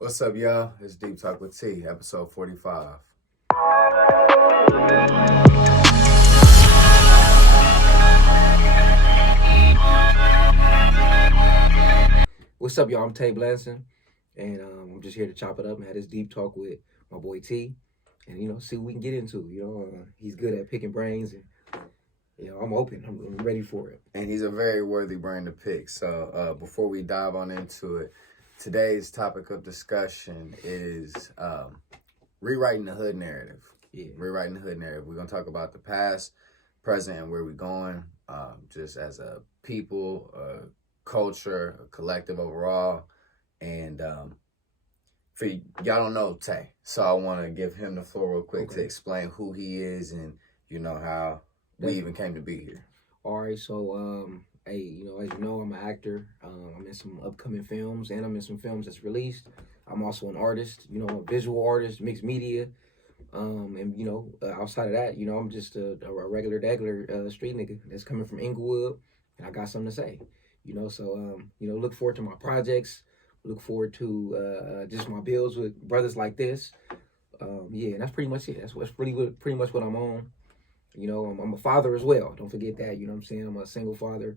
What's up, y'all? It's Deep Talk with T, episode 45. What's up, y'all? I'm Tayÿ Blanson, and I'm just here to chop it up and have this deep talk with my boy T, and see what we can get into. He's good at picking brains, and I'm open. I'm ready for it. And he's a very worthy brain to pick. So before we dive on into it, today's topic of discussion is rewriting the hood narrative. Yeah. Rewriting the hood narrative. We're gonna talk about the past, present, and where we're going, just as a people, culture, a collective overall. And for y'all don't know Tay, so I want to give him the floor real quick to explain who he is and how we even came to be here. All right, so hey, as you know, I'm an actor. I'm in some upcoming films, and I'm in some films that's released. I'm also an artist, a visual artist, mixed media. And outside of that, I'm just a regular street nigga that's coming from Inglewood, and I got something to say. So look forward to my projects. Look forward to just my builds with brothers like this. And that's pretty much it. That's pretty much what I'm on. I'm a father as well. Don't forget that. You know what I'm saying? I'm a single father,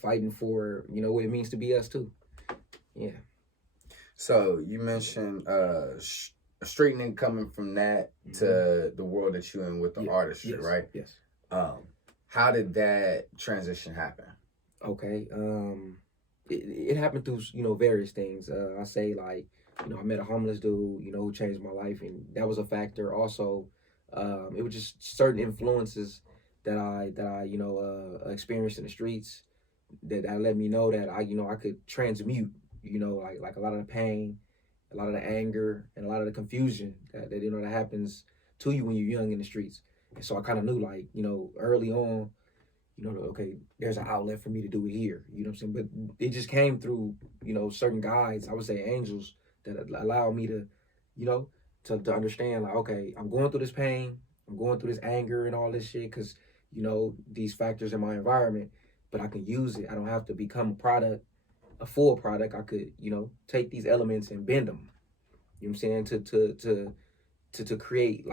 fighting for what it means to be us too. Yeah. So you mentioned a street nigga coming from that to the world that you're in with the artistry, right? Yes. How did that transition happen? Okay. It happened through various things. I say like I met a homeless dude who changed my life, and that was a factor. Also, it was just certain influences that I experienced in the streets that let me know that I could transmute like a lot of the pain, a lot of the anger, and a lot of the confusion that happens to you when you're young in the streets. And so I kind of knew early on, okay, there's an outlet for me to do it here. You know what I'm saying? But it just came through, certain guides, I would say angels, that allow me to, to understand, like, okay, I'm going through this pain, I'm going through this anger and all this shit because, these factors in my environment, but I can use it. I don't have to become a full product. I could, take these elements and bend them. You know what I'm saying? To create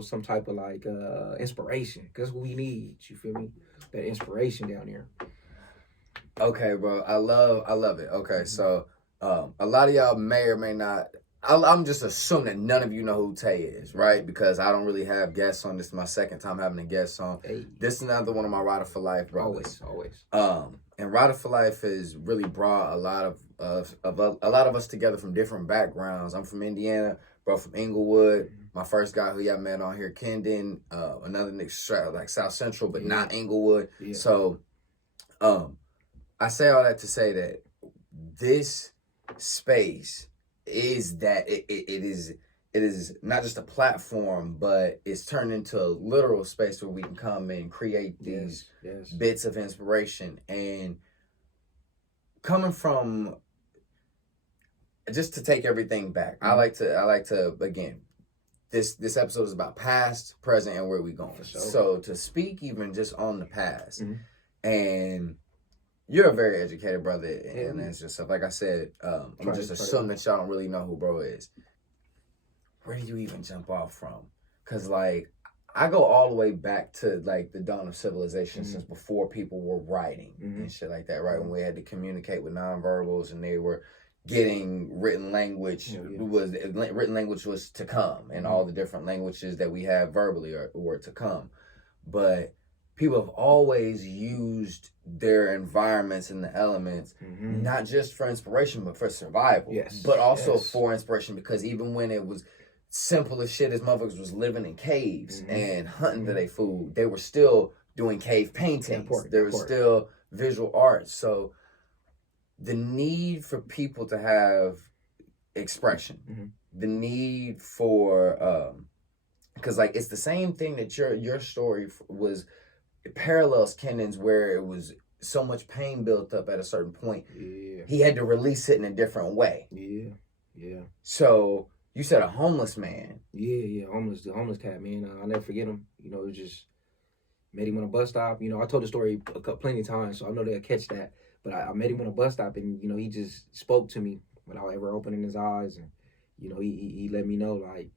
some type of inspiration, because we need, you feel me, that inspiration down here. Okay, bro, I love it. Okay, so a lot of y'all may or may not. I'm just assuming that none of you know who Tay is, right? Because I don't really have guests on. This is my second time having a guest on. Hey. This is another one of my Rider for Life brothers. Always. And Rider for Life has really brought a lot of us together from different backgrounds. I'm from Indiana, bro, from Inglewood. My first guy who y'all met on here, Kendon, another nigga like South Central, but not Inglewood. Yeah. So, I say all that to say that this space is that it is not just a platform, but it's turned into a literal space where we can come and create these bits of inspiration. And coming from, just to take everything back, I like to again, this episode is about past, present, and where we going. Sure. So to speak even just on the past, and you're a very educated brother, and it's just stuff. Like I said, I'm just assuming that y'all don't really know who bro is. Where do you even jump off from? Because I go all the way back to the dawn of civilization, since before people were writing and shit like that, right? When we had to communicate with nonverbals and they were getting written language. Written language was to come, and all the different languages that we have verbally were to come. But people have always used their environments and the elements, not just for inspiration, but for survival. But also for inspiration, because even when it was simple as shit as motherfuckers was living in caves and hunting for their food, they were still doing cave paintings. There was still visual arts. So the need for people to have expression, the need for, because it's the same thing that your story was. It parallels Kendon's, where it was so much pain built up at a certain point. Yeah. He had to release it in a different way. Yeah. So you said a homeless man. Yeah. The homeless cat, man. I'll never forget him. It was just met him on a bus stop. I told the story plenty of times, so I know they'll catch that. But I met him on a bus stop, and he just spoke to me, without ever opening his eyes. And he let me know, like,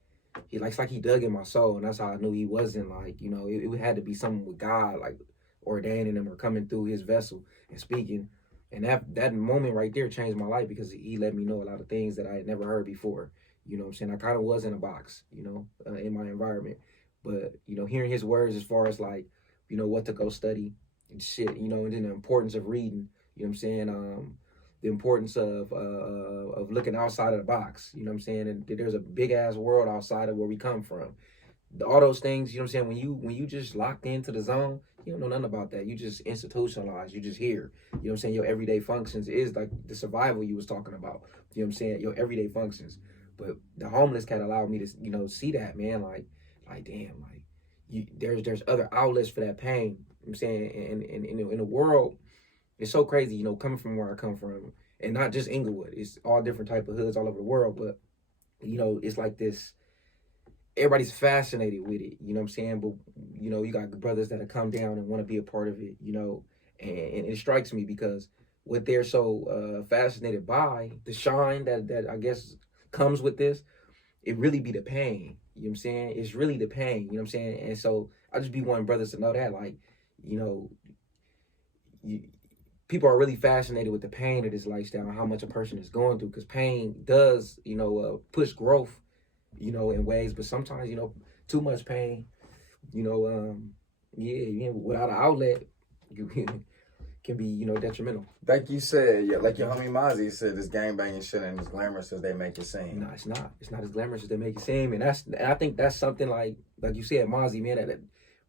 it's like he dug in my soul, and that's how I knew he wasn't, like, it had to be something with God, like, ordaining him or coming through his vessel and speaking. And that moment right there changed my life, because he let me know a lot of things that I had never heard before. You know what I'm saying? I kind of was in a box, in my environment. But, hearing his words as far as, like, what to go study and shit, and then the importance of reading, you know what I'm saying? The importance of looking outside of the box, you know what I'm saying? And there's a big ass world outside of where we come from. All those things, you know what I'm saying? When you just locked into the zone, you don't know nothing about that. You just institutionalized. You just here. You know what I'm saying? Your everyday functions is like the survival you was talking about. You know what I'm saying? Your everyday functions. But the homeless cat allowed me to, see that, man. Like damn, like there's other outlets for that pain. You know what I'm saying? And in the world, it's so crazy, coming from where I come from, and not just Inglewood. It's all different type of hoods all over the world. But, it's like this. Everybody's fascinated with it, you know what I'm saying? But, you got brothers that have come down and want to be a part of it, and it strikes me because what they're so fascinated by, the shine that I guess comes with this, it really be the pain, you know what I'm saying? It's really the pain, you know what I'm saying? And so I just be wanting brothers to know that, like, people are really fascinated with the pain of this lifestyle and how much a person is going through, because pain does, push growth, in ways, but sometimes, too much pain, without an outlet, you can be, detrimental. Like you said, yeah, like your homie Mozzie said, this gangbanging shit ain't as glamorous as they make it seem. No, it's not. It's not as glamorous as they make it seem, and I think that's something like you said, Mozzie, man. That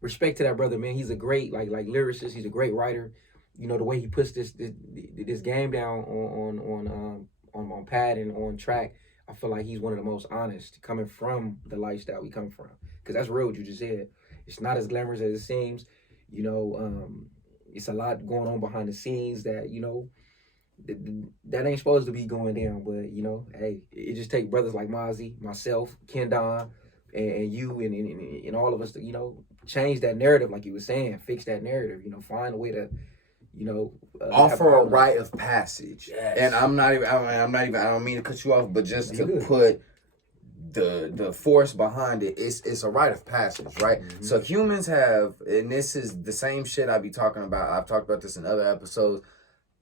respect to that brother, man. He's a great like lyricist. He's a great writer. The way he puts this game down on pad and on track. I feel like he's one of the most honest, coming from the lifestyle we come from. Because that's real what you just said. It's not as glamorous as it seems. It's a lot going on behind the scenes that, that ain't supposed to be going down. But, hey, it just takes brothers like Mozzie, myself, Kendon, and you and all of us to, change that narrative, like you were saying, fix that narrative, find a way to, offer a rite of passage. Yes. And I'm not even, I don't mean to cut you off, but just to put the force behind it, it's a rite of passage, right? Mm-hmm. So humans have, and this is the same shit I be talking about. I've talked about this in other episodes.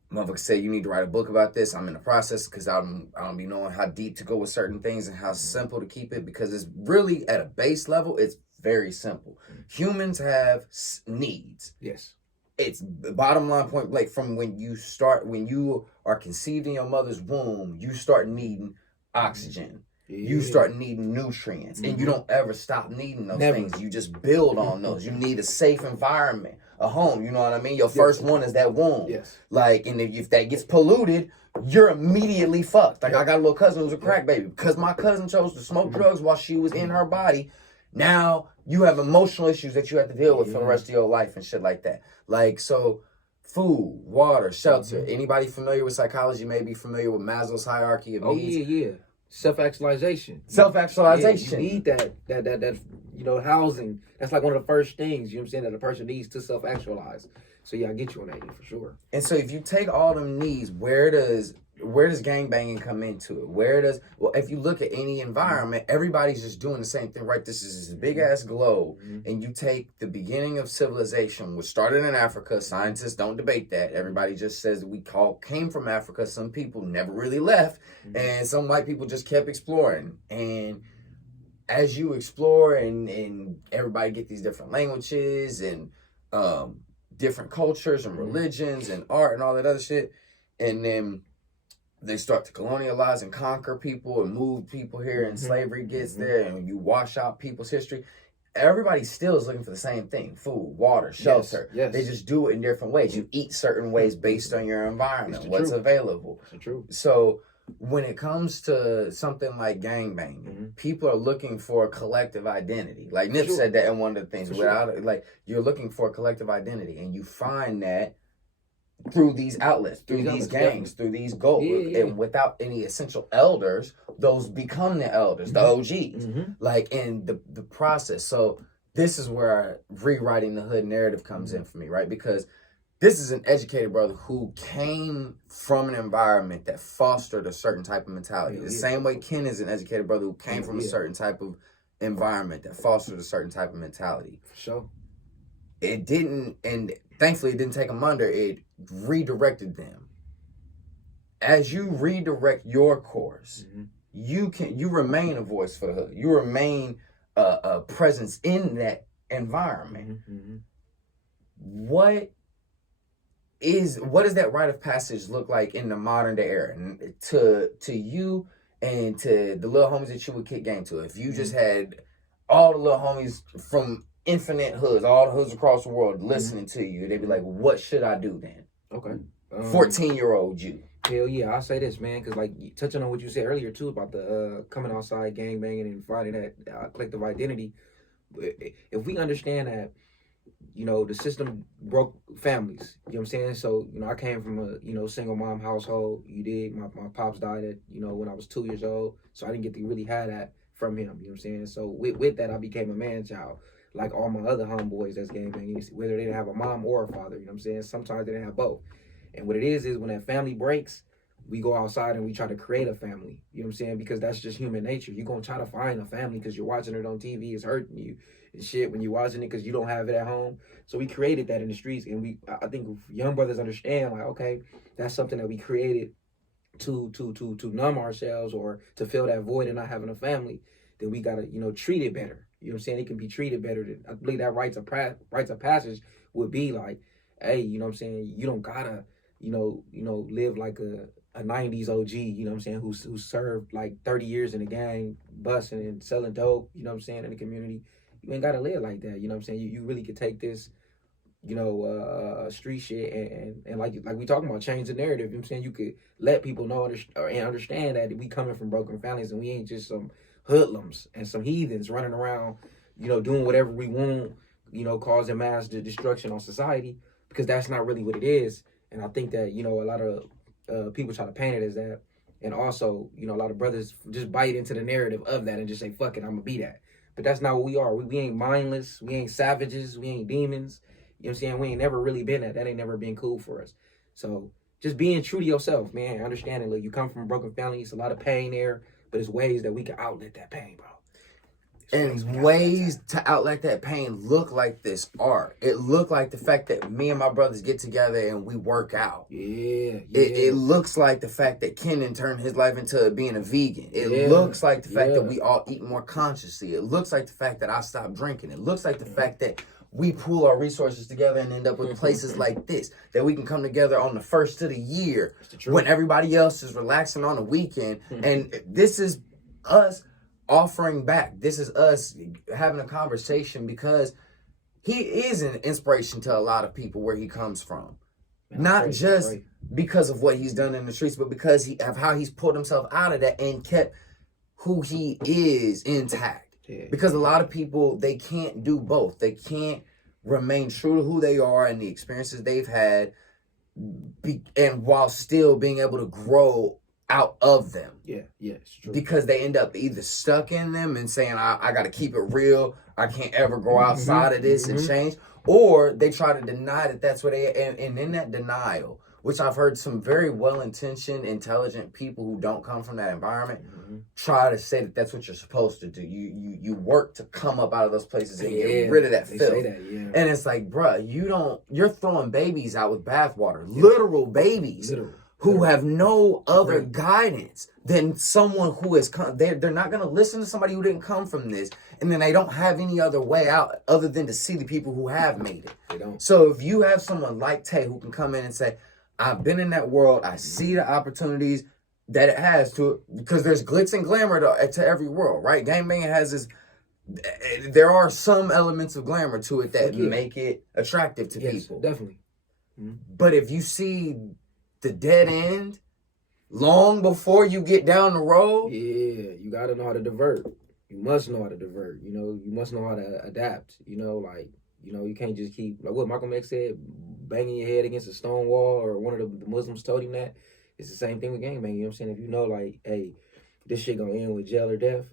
Motherfuckers say you need to write a book about this. I'm in the process because I don't be knowing how deep to go with certain things and how simple to keep it, because it's really at a base level, it's very simple. Humans have needs. Yes. It's the bottom line point blank. From when you are conceived in your mother's womb, you start needing oxygen. Yeah. You start needing nutrients, and you don't ever stop needing those things. You just build on those. You need a safe environment, a home. You know what I mean? Your first one is that womb. Yes. Like, and if that gets polluted, you're immediately fucked. Like, I got a little cousin who's a crack baby. Because my cousin chose to smoke drugs while she was in her body, now you have emotional issues that you have to deal with for the rest of your life and shit like that. Like, so food, water, shelter. Anybody familiar with psychology may be familiar with Maslow's hierarchy of needs. Yeah. Self-actualization. Self-actualization. Yeah, you need that housing. That's like one of the first things, you know what I'm saying, that a person needs to self-actualize. So yeah, I get you on that, for sure. And so if you take all them needs, where does gangbanging come into it? If you look at any environment, everybody's just doing the same thing, right? This is this big ass globe, and you take the beginning of civilization, which started in Africa. Scientists don't debate that. Everybody just says that we came from Africa. Some people never really left, and some white people just kept exploring. And as you explore and everybody get these different languages and different cultures and religions and art and all that other shit, and then they start to colonialize and conquer people and move people here, and slavery gets there, and you wash out people's history. Everybody still is looking for the same thing: food, water, shelter. Yes. They just do it in different ways. You eat certain ways based on your environment, what's available. It's true. So when it comes to something like gangbanging, people are looking for a collective identity. Like Nip said that in one of the things. You're looking for a collective identity, and you find that through these outlets, through these gangs, through these goals. And without any essential elders, those become the elders, the OGs. Like, in the process. So this is where rewriting the hood narrative comes in for me, right? Because This is an educated brother who came from an environment that fostered a certain type of mentality. The same way Ken is an educated brother who came from a certain type of environment that fostered a certain type of mentality. For sure. It didn't, and thankfully it didn't take them under, it redirected them. As you redirect your course, you remain a voice for the hood. You remain a presence in that environment. What does that rite of passage look like in the modern day era? And to you and to the little homies that you would kick game to, if you just had all the little homies from infinite hoods, all the hoods across the world listening to you, they'd be like, what should I do then? Okay. 14-year-old you. Hell yeah, I'll say this, man, because like touching on what you said earlier too about the coming outside, gang banging, and finding that collective identity. If we understand that, the system broke families. You know what I'm saying? So, I came from a, single mom household. You did. My pops died at, when I was 2 years old. So I didn't get to really have that from him. You know what I'm saying? So with that, I became a man child. Like all my other homeboys that's gang banging, whether they didn't have a mom or a father. You know what I'm saying? Sometimes they didn't have both. And what it is when that family breaks, we go outside and we try to create a family. You know what I'm saying? Because that's just human nature. You're going to try to find a family because you're watching it on TV. It's hurting you and shit when you're watching it because you don't have it at home. So we created that in the streets. And I think young brothers understand, like, okay, that's something that we created to numb ourselves or to fill that void and not having a family. Then we got to, treat it better. You know what I'm saying? It can be treated better. I believe that rites of passage would be like, hey, you know what I'm saying? You don't gotta, live like a 90s OG, you know what I'm saying, who served like 30 years in the gang, busting and selling dope, you know what I'm saying, in the community. You ain't gotta live like that, you know what I'm saying? You really could take this, street shit and like we talking about, change the narrative, you know what I'm saying? You could let people know and understand that we coming from broken families and we ain't just some hoodlums and some heathens running around, doing whatever we want, causing mass destruction on society, because that's not really what it is. And I think that, a lot of people try to paint it as that. And also, a lot of brothers just bite into the narrative of that and just say, fuck it, I'm going to be that. But that's not what we are. We ain't mindless. We ain't savages. We ain't demons. You know what I'm saying? We ain't never really been that. That ain't never been cool for us. So just being true to yourself, man. Understanding, look, you come from a broken family. It's a lot of pain there. But it's ways that we can outlet that pain, bro. And ways to outlet that pain look like this art. It look like the fact that me and my brothers get together and we work out. Yeah. It looks like the fact that Kenan turned his life into being a vegan. It looks like the fact that we all eat more consciously. It looks like the fact that I stopped drinking. It looks like the fact that we pool our resources together and end up with places like this, that we can come together on the first of the year when everybody else is relaxing on the weekend. And this is us offering back. This is us having a conversation because he is an inspiration to a lot of people where he comes from. Not just because of what he's done in the streets, but because of how he's pulled himself out of that and kept who he is intact. Because a lot of people, they can't do both. They can't remain true to who they are and the experiences they've had, and while still being able to grow out of them. Yeah, it's true. Because they end up either stuck in them and saying, I got to keep it real. I can't ever go outside of this and change. Or they try to deny that that's what they, and in that denial, which I've heard some very well-intentioned, intelligent people who don't come from that environment try to say that that's what you're supposed to do. You work to come up out of those places and get rid of that filth. Say that, yeah. And it's like, bruh, you're throwing babies out with bathwater. Literal babies. Who have no other guidance than someone who has come. They're not going to listen to somebody who didn't come from this. And then they don't have any other way out other than to see the people who have made it. They don't. So if you have someone like Tay who can come in and say, I've been in that world. I see the opportunities that it has to it. Because there's glitz and glamour to every world, right? Gangbanging has this. There are some elements of glamour to it that make it attractive to people. Definitely. But if you see the dead end long before you get down the road, you gotta know how to divert. You must know how to divert. You must know how to adapt. You can't just keep, like what Malcolm X said, banging your head against a stone wall, or one of the Muslims told him that. It's the same thing with gangbanging. You know what I'm saying? If you know, like, hey, this shit gonna end with jail or death, you know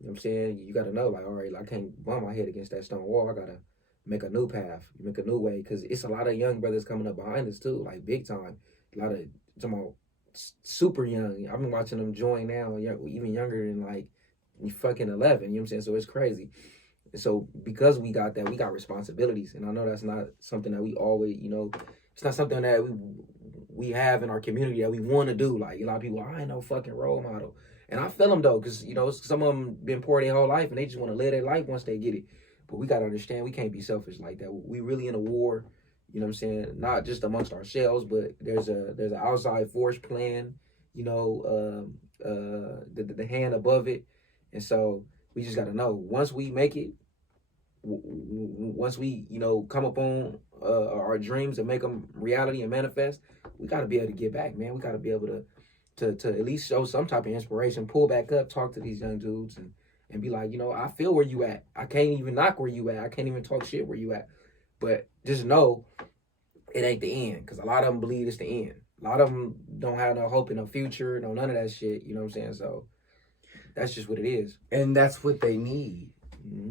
what I'm saying? You gotta know, like, all right, I can't bump my head against that stone wall. I gotta make a new path, make a new way, because it's a lot of young brothers coming up behind us too, like big time. A lot of talking about super young. I've been watching them join now, even younger than like fucking 11. You know what I'm saying? So it's crazy. So because we got that, we got responsibilities, and I know that's not something that we always, it's not something that we have in our community that we want to do. Like a lot of people, I ain't no fucking role model, and I feel them though, because some of them been poor their whole life, and they just want to live their life once they get it. But we gotta understand we can't be selfish like that. We really in a war, you know what I'm saying? Not just amongst ourselves, but there's an outside force playing, the hand above it, and so we just gotta know once we make it. Once we come upon our dreams and make them reality and manifest, we got to be able to get back, man. We got to be able to at least show some type of inspiration, pull back up, talk to these young dudes, and be like, I feel where you at. I can't even knock where you at. I can't even talk shit where you at. But just know it ain't the end, because a lot of them believe it's the end. A lot of them don't have no hope in the future, none of that shit. You know what I'm saying? So that's just what it is. And that's what they need.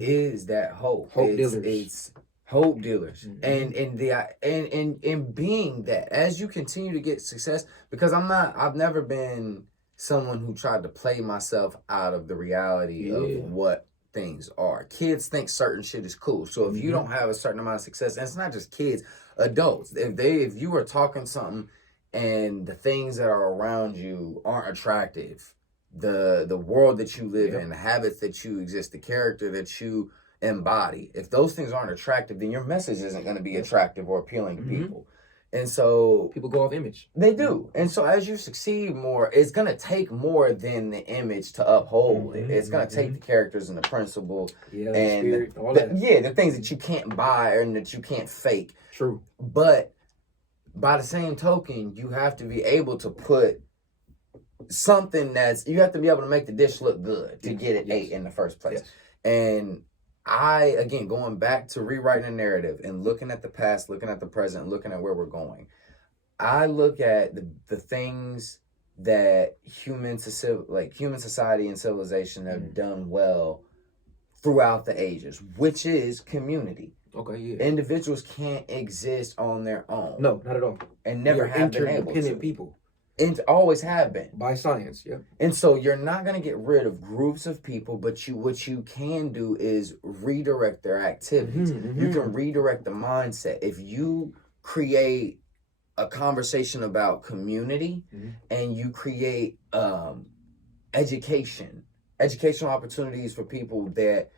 Is that hope? Dealers. It's hope dealers, Mm-hmm. and being that as you continue to get success, because I've never been someone who tried to play myself out of the reality of what things are. Kids think certain shit is cool, so if you don't have a certain amount of success, and it's not just kids, adults, if you are talking something and the things that are around you aren't attractive, the world that you live in, the habits that you exist, the character that you embody, if those things aren't attractive, then your message isn't going to be attractive or appealing to people. And so people go off image. They do. And so as you succeed more, it's going to take more than the image to uphold it. It's going to take the characters and the principles and the spirit, all that. The things that you can't buy and that you can't fake. True. But by the same token, you have to be able to put something you have to be able to make the dish look good to get it ate in the first place. And again, going back to rewriting a narrative and looking at the past, looking at the present, looking at where we're going, I look at the things that human society and civilization have done well throughout the ages, which is community. Okay, yeah. Individuals can't exist on their own. No, not at all. And never have been able to. Interdependent people. And always have been. By science, yeah. And so you're not going to get rid of groups of people, but what you can do is redirect their activities. You can redirect the mindset. If you create a conversation about community and you create educational opportunities for people that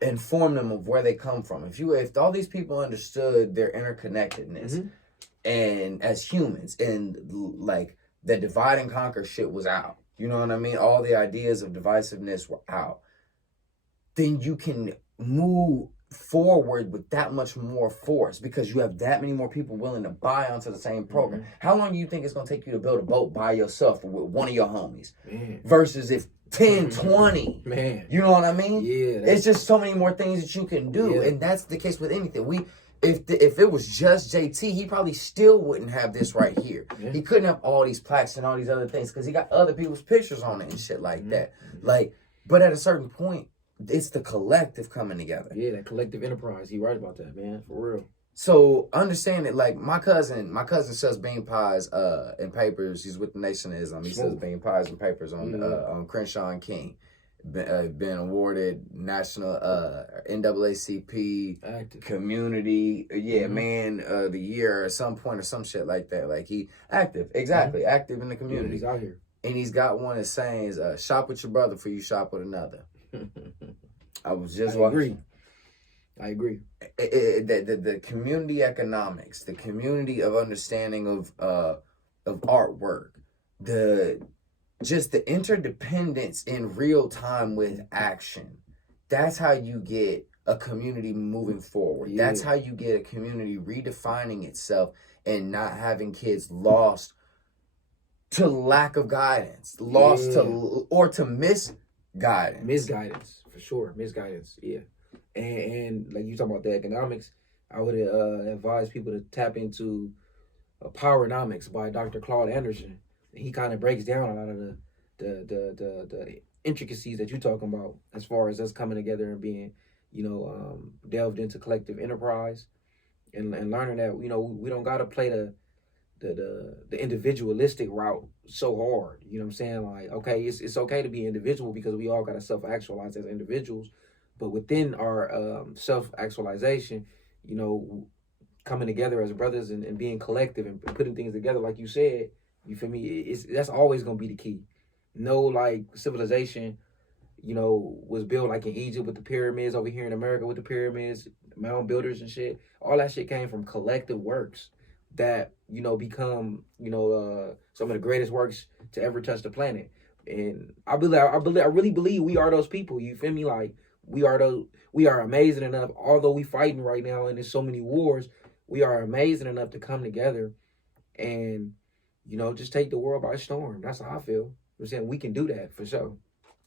inform them of where they come from. If all these people understood their interconnectedness and as humans, and like the divide and conquer shit was out, you know what I mean? All the ideas of divisiveness were out. Then you can move forward with that much more force because you have that many more people willing to buy onto the same program. How long do you think it's going to take you to build a boat by yourself with one of your homies? Versus if 10, 20. Man. You know what I mean? Yeah. It's just so many more things that you can do. And that's the case with anything. If it was just JT, he probably still wouldn't have this right here. He couldn't have all these plaques and all these other things because he got other people's pictures on it and shit like that. But at a certain point, it's the collective coming together. Yeah, that collective enterprise. He right about that, man. For real. So understand it. Like my cousin sells bean pies and papers. He's with the Nation of Islam. He sells bean pies and papers on Crenshaw and King. Been awarded national NAACP active community man of the year at some point or some shit like that. Like he active in the community. He's out here, and he's got one of sayings: "Shop with your brother, for you shop with another." I was just watching. I agree. The community economics, the community of understanding of artwork, just the interdependence in real time with action. That's how you get a community moving forward. Yeah. That's how you get a community redefining itself and not having kids lost to lack of guidance, to misguidance. Misguidance, for sure. Misguidance, yeah. And like you talking about the economics, I would advise people to tap into Powernomics by Dr. Claude Anderson. He kind of breaks down a lot of the intricacies that you're talking about as far as us coming together and being delved into collective enterprise and learning that, we don't got to play the individualistic route so hard. You know what I'm saying? Like, okay, it's okay to be individual because we all got to self-actualize as individuals. But within our self-actualization, coming together as brothers and being collective and putting things together, like you said, you feel me? That's always gonna be the key. No, like, civilization, was built like in Egypt with the pyramids, over here in America with the pyramids, mound builders and shit. All that shit came from collective works that, become, some of the greatest works to ever touch the planet. And I really believe we are those people. You feel me? Like, we are amazing enough, although we fighting right now and there's so many wars, we are amazing enough to come together and, just take the world by storm. That's how I feel. I'm saying we can do that for sure.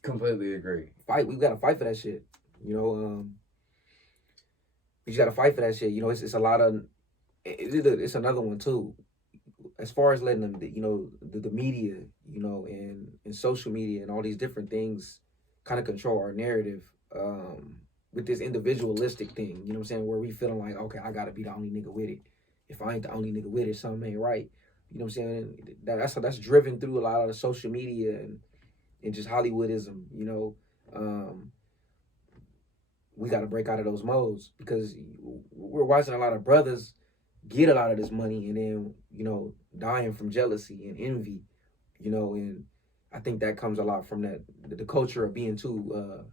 Completely agree. We gotta fight for that shit. We just gotta fight for that shit. It's a lot of. It's another one too. As far as letting them, the media, and social media and all these different things, kind of control our narrative. With this individualistic thing, you know what I'm saying, where we feeling like, okay, I gotta be the only nigga with it. If I ain't the only nigga with it, something ain't right. You know what I'm saying? That's driven through a lot of the social media and just Hollywoodism. We got to break out of those modes because we're watching a lot of brothers get a lot of this money and then, dying from jealousy and envy, and I think that comes a lot from the culture of being too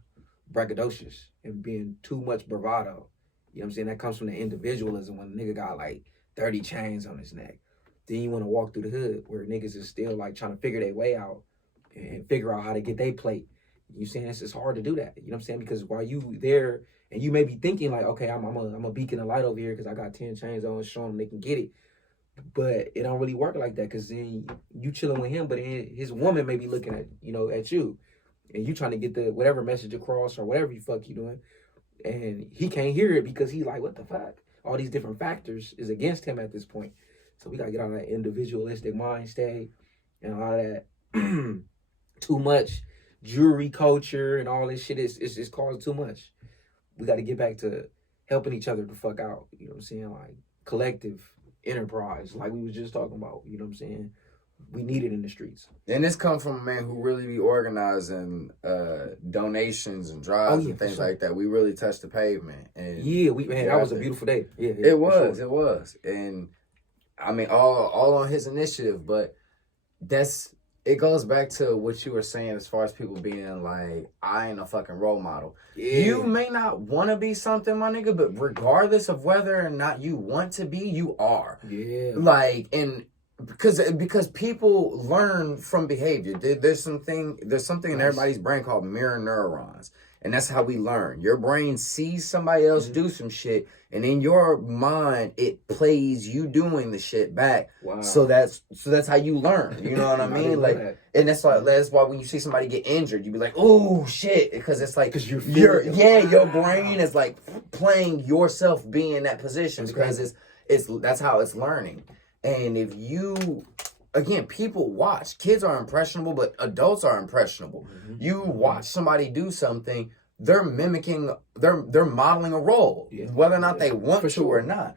braggadocious and being too much bravado. You know what I'm saying? That comes from the individualism when a nigga got like 30 chains on his neck. Then you want to walk through the hood where niggas is still like trying to figure their way out and figure out how to get their plate. You saying it's hard to do that. You know what I'm saying? Because while you there and you may be thinking like, okay, I'm a beacon of light over here because I got 10 chains on, showing them they can get it. But it don't really work like that because then you chilling with him, but his woman may be looking at, at you. And you trying to get the whatever message across or whatever you fuck you doing. And he can't hear it because he's like, what the fuck? All these different factors is against him at this point. So we got to get out of that individualistic mind state and a lot of that too much jewelry culture and all this shit is causing too much. We got to get back to helping each other the fuck out. You know what I'm saying? Like collective enterprise, like we was just talking about. You know what I'm saying? We need it in the streets. And this comes from a man who really be organizing donations and drives and things like that. We really touched the pavement. And that was a beautiful day. Yeah, it was. And I mean, all on his initiative, but it goes back to what you were saying as far as people being like, I ain't a fucking role model. Yeah. You may not want to be something, my nigga, but regardless of whether or not you want to be, you are. Yeah. Like, and because people learn from behavior. There's something in everybody's brain called mirror neurons. And that's how we learn. Your brain sees somebody else do some shit, and in your mind, it plays you doing the shit back. Wow. So that's how you learn. You know what I mean? Like, and that's why when you see somebody get injured, you be like, oh shit, because it's like your brain is like playing yourself being in that position because that's how it's learning. And if you, again, people watch. Kids are impressionable, but adults are impressionable. Mm-hmm. You watch somebody do something, they're mimicking, they're modeling a role, whether or not they want to or not.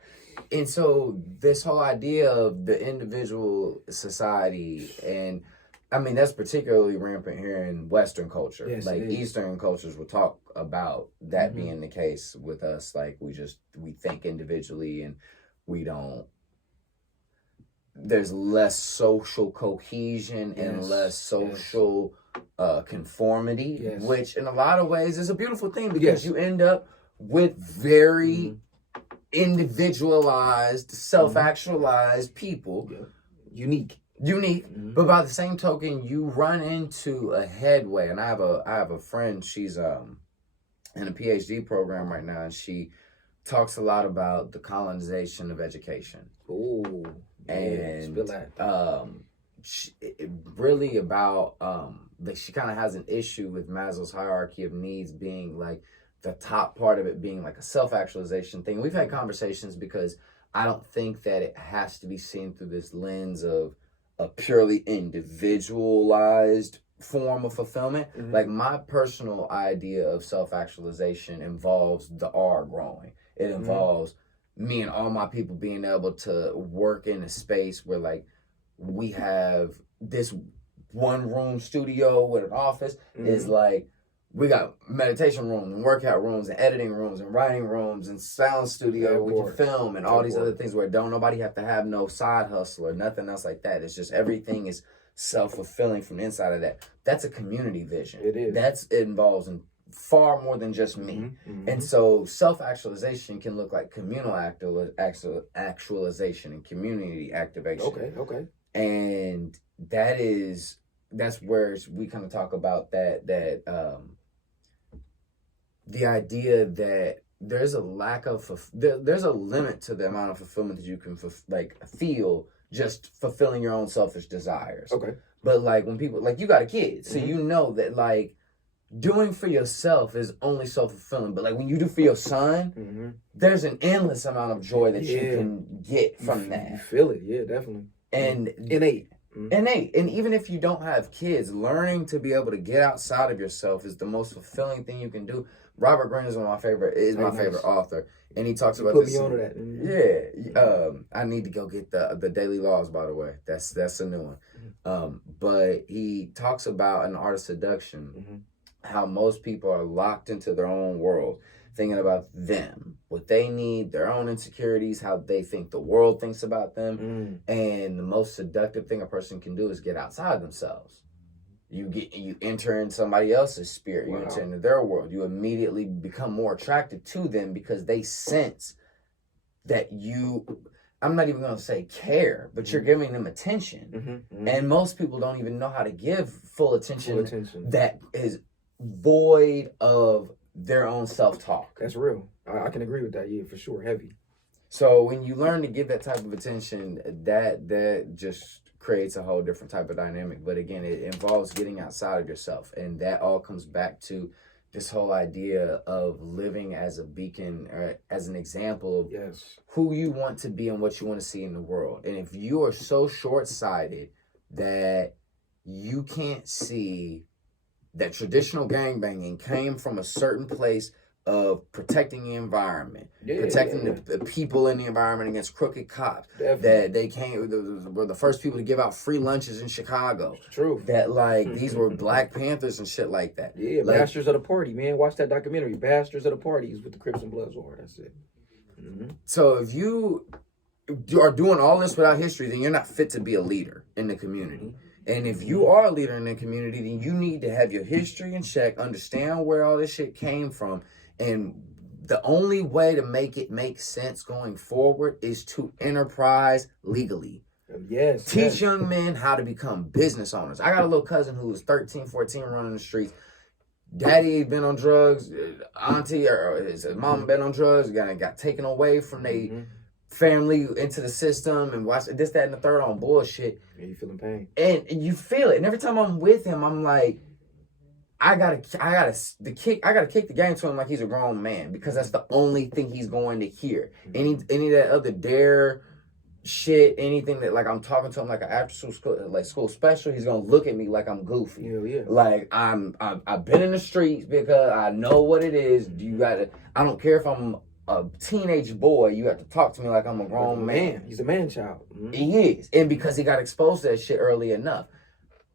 And so this whole idea of the individual society, and I mean, that's particularly rampant here in Western culture. Yes, like Eastern cultures will talk about that being the case with us. Like we think individually and we don't. There's less social cohesion and less social conformity, which in a lot of ways is a beautiful thing because you end up with very individualized, self-actualized people. Unique. But by the same token, you run into a headway. And I have a friend, she's in a PhD program right now, and she talks a lot about the colonization of education. Ooh. And really about she kind of has an issue with Maslow's hierarchy of needs being like the top part of it being like a self-actualization thing. We've had conversations because I don't think that it has to be seen through this lens of a purely individualized form of fulfillment. Mm-hmm. Like my personal idea of self-actualization involves the R growing. It involves me and all my people being able to work in a space where like we have this one room studio with an office is like we got meditation rooms and workout rooms and editing rooms and writing rooms and sound studio we can film and all these other things where don't nobody have to have no side hustle or nothing else like that. It's just everything is self-fulfilling from the inside of that. That's a community vision. It is. It involves in far more than just me. And so self-actualization can look like communal actualization and community activation. Okay. And that's where we kind of talk about that the idea that there's a lack of there's a limit to the amount of fulfillment that you can feel just fulfilling your own selfish desires. Okay. But like when people like you got a kid, so you know that like doing for yourself is only self-fulfilling. But like when you do for your son, there's an endless amount of joy that you can get from that. You feel it, yeah, definitely. And innate. And even if you don't have kids, learning to be able to get outside of yourself is the most fulfilling thing you can do. Robert Greene is my favorite author, and he talks about this. Put me onto that. Yeah, I need to go get the Daily Laws, by the way. That's a new one. But he talks about an art of seduction, how most people are locked into their own world, thinking about them, what they need, their own insecurities, how they think the world thinks about them. And the most seductive thing a person can do is get outside themselves. You enter in somebody else's spirit, you enter into their world. You immediately become more attracted to them because they sense that I'm not even going to say care, but you're giving them attention. And most people don't even know how to give full attention. That is void of their own self-talk. That's real. I can agree with that. Yeah, for sure. Heavy. So when you learn to give that type of attention, that just creates a whole different type of dynamic. But again, it involves getting outside of yourself. And that all comes back to this whole idea of living as a beacon, or as an example of who you want to be and what you want to see in the world. And if you are so short-sighted that you can't see that traditional gangbanging came from a certain place of protecting the environment, protecting the people in the environment against crooked cops. That they were the first people to give out free lunches in Chicago. True. That like these were Black Panthers and shit like that. Yeah, like, Bastards of the Party, man. Watch that documentary, Bastards of the Parties with the Crips and Bloods war. That's it. So if you are doing all this without history, then you're not fit to be a leader in the community. And if you are a leader in the community, then you need to have your history in check, understand where all this shit came from. And the only way to make it make sense going forward is to enterprise legally. Teach young men how to become business owners. I got a little cousin who was 13, 14 running the streets. Daddy been on drugs. Auntie or his mom been on drugs. Got taken away from their family into the system and watch this, that, and the third on bullshit. Yeah, you feeling pain. And you feel it. And every time I'm with him, I'm like, I gotta kick the game to him like he's a grown man, because that's the only thing he's going to hear. Any of that other dare shit, anything that like I'm talking to him like an after school special, he's gonna look at me like I'm goofy. Yeah. Like I've been in the streets because I know what it is. I don't care if I'm a teenage boy, you have to talk to me like I'm a grown man. He's a man child. He is. And because he got exposed to that shit early enough.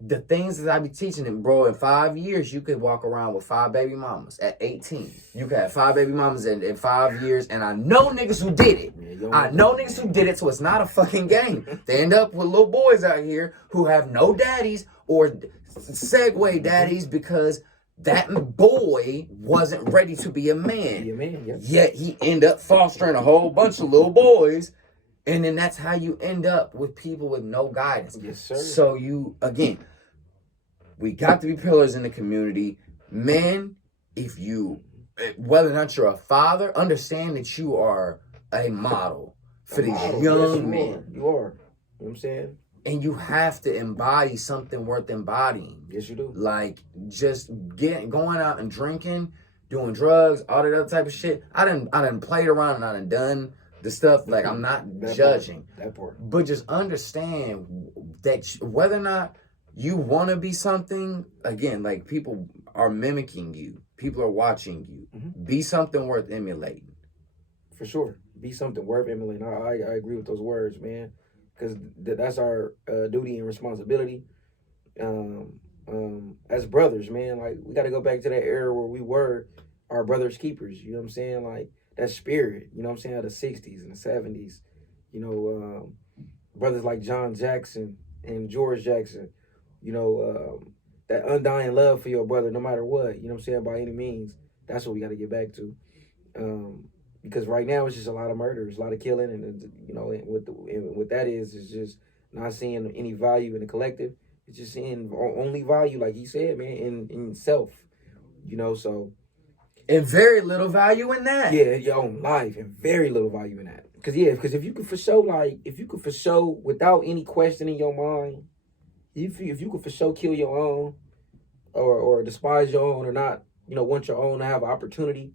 The things that I be teaching him, bro, in 5 years, you could walk around with 5 baby mamas at 18. You could have 5 baby mamas in 5 years, and I know niggas who did it. I know niggas who did it, so it's not a fucking game. They end up with little boys out here who have no daddies or segue daddies because that boy wasn't ready to be a man. Yet he end up fostering a whole bunch of little boys. And then that's how you end up with people with no guidance. Yes, sir. So we got to be pillars in the community. Men, whether or not you're a father, understand that you are a model for these young men. You are. You know what I'm saying? And you have to embody something worth embodying. Yes, you do. Like just going out and drinking, doing drugs, all that other type of shit. I done played around and I done the stuff, like I'm not judging. That part. But just understand that whether or not you want to be something, again, like people are mimicking you. People are watching you. Be something worth emulating. For sure. Be something worth emulating. I agree with those words, man. Because that's our duty and responsibility. As brothers, man, like we got to go back to that era where we were our brothers' keepers. You know what I'm saying? Like that spirit. You know what I'm saying? Of the '60s and the '70s. You know, brothers like John Jackson and George Jackson. You know, that undying love for your brother, no matter what. You know what I'm saying? By any means, that's what we got to get back to. Because right now it's just a lot of murders, a lot of killing, and you know, and what that is just not seeing any value in the collective. It's just seeing only value, like he said, man, in self. You know, so and very little value in that. Yeah, your own life, and very little value in that. Because if you could for sure, without any question in your mind, if you could for sure kill your own, or despise your own, or not, you know, want your own to have an opportunity,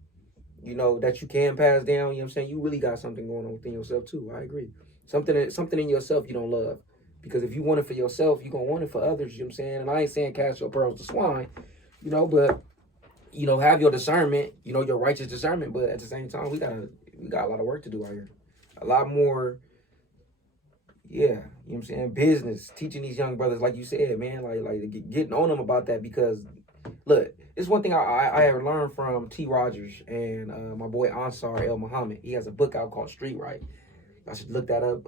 you know, that you can pass down, you know what I'm saying? You really got something going on within yourself too. I agree. Something in yourself you don't love. Because if you want it for yourself, you're going to want it for others, you know what I'm saying? And I ain't saying cast your pearls to swine, you know, but, you know, have your discernment, you know, your righteous discernment. But at the same time, we got a lot of work to do out here. A lot more, yeah, you know what I'm saying? Business, teaching these young brothers, like you said, man, like getting on them about that. Because, look, it's one thing I have learned from T. Rogers and my boy Ansar El Muhammad. He has a book out called Street Right. I should look that up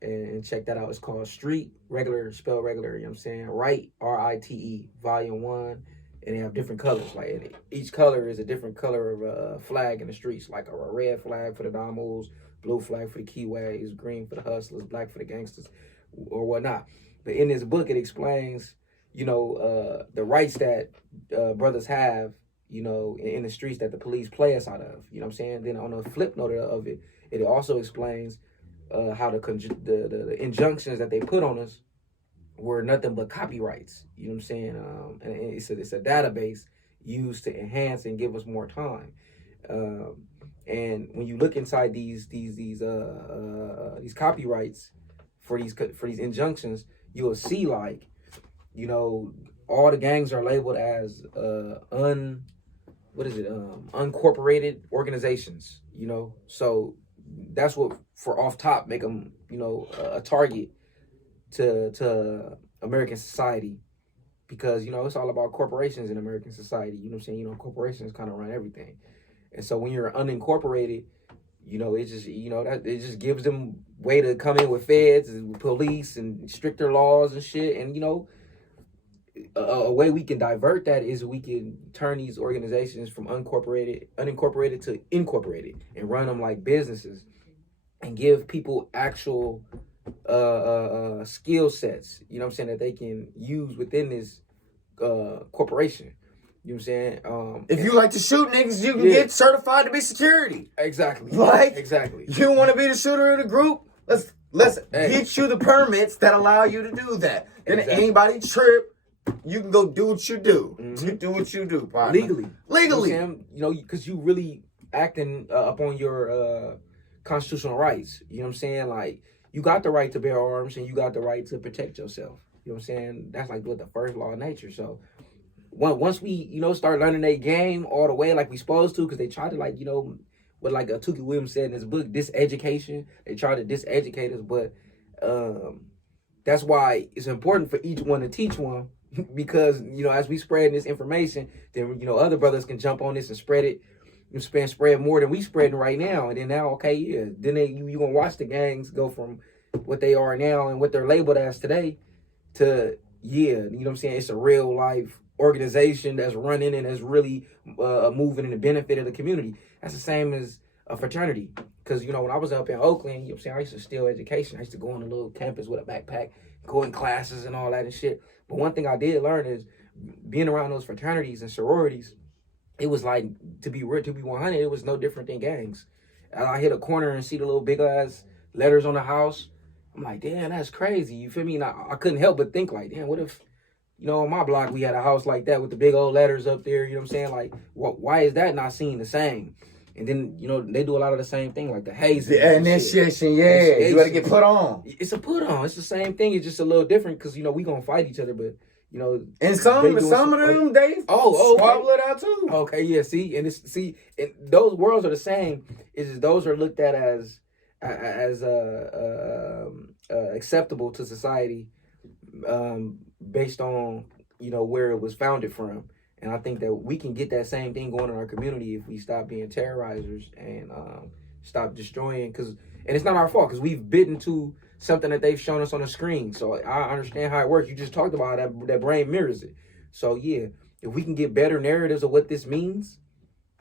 and check that out. It's called Street, regular, spell regular, you know what I'm saying? Right, R-I-T-E, volume 1. And they have different colors. Like each color is a different color of a flag in the streets. Like a red flag for the Damos, blue flag for the Keyways, green for the hustlers, black for the gangsters, or whatnot. But in this book, it explains, you know, the rights that brothers have, you know, in the streets that the police play us out of. You know what I'm saying? Then on the flip note of it, it also explains how the injunctions that they put on us were nothing but copyrights. You know what I'm saying? And it's a database used to enhance and give us more time. And when you look inside these copyrights for these injunctions, you will see, like, you know, all the gangs are labeled as uncorporated organizations. You know, so that's what for off top make them, you know, a target to American society, because, you know, it's all about corporations in American society. You know what I'm saying? You know, corporations kind of run everything. And so when you're unincorporated, you know, it just, you know, that it just gives them way to come in with feds and police and stricter laws and shit. And, you know, a way we can divert that is we can turn these organizations from unincorporated to incorporated and run them like businesses and give people actual skill sets, you know what I'm saying, that they can use within this corporation. You know what I'm saying? If you like to shoot niggas, you can get certified to be security. Exactly. Like, exactly. You want to be the shooter of the group? Let's get you the permits that allow you to do that. Then anybody trip, you can go do what you do. You do what you do, partner. Legally. You know, because you really acting upon your constitutional rights. You know what I'm saying? Like, you got the right to bear arms and you got the right to protect yourself. You know what I'm saying? That's like what the first law of nature. So once we, you know, start learning their game all the way like we supposed to, because they try to, like, you know, what like Tukey Williams said in his book, diseducation. They try to diseducate us, but that's why it's important for each one to teach one, because, you know, as we spread this information, then, you know, other brothers can jump on this and spread it. You spread more than we spreading right now. And then now, okay, yeah, then you gonna watch the gangs go from what they are now and what they're labeled as today to, yeah, you know what I'm saying, it's a real life organization that's running and that's really moving in the benefit of the community. That's the same as a fraternity. Because, you know, when I was up in Oakland, you know what I'm saying, I used to steal education. I used to go on a little campus with a backpack, go in classes and all that and shit. But one thing I did learn is being around those fraternities and sororities, it was like, to be 100, it was no different than gangs. And I hit a corner and see the little big ass letters on the house. I'm like, damn, that's crazy. You feel me? And I couldn't help but think, like, damn, what if, you know, on my block we had a house like that with the big old letters up there, you know what I'm saying? Like, why is that not seen the same? And then, you know, they do a lot of the same thing, like the hazing. Yeah, initiation, you gotta get put on. It's a put on. It's the same thing. It's just a little different because, you know, we gonna fight each other, but, you know. And some of them, they squabble it out too. Okay, yeah, see, and those worlds are the same. Those are looked at as acceptable to society, based on, you know, where it was founded from. And I think that we can get that same thing going in our community if we stop being terrorizers and stop destroying. And it's not our fault because we've bitten to something that they've shown us on the screen. So I understand how it works. You just talked about that brain mirrors it. So yeah, if we can get better narratives of what this means,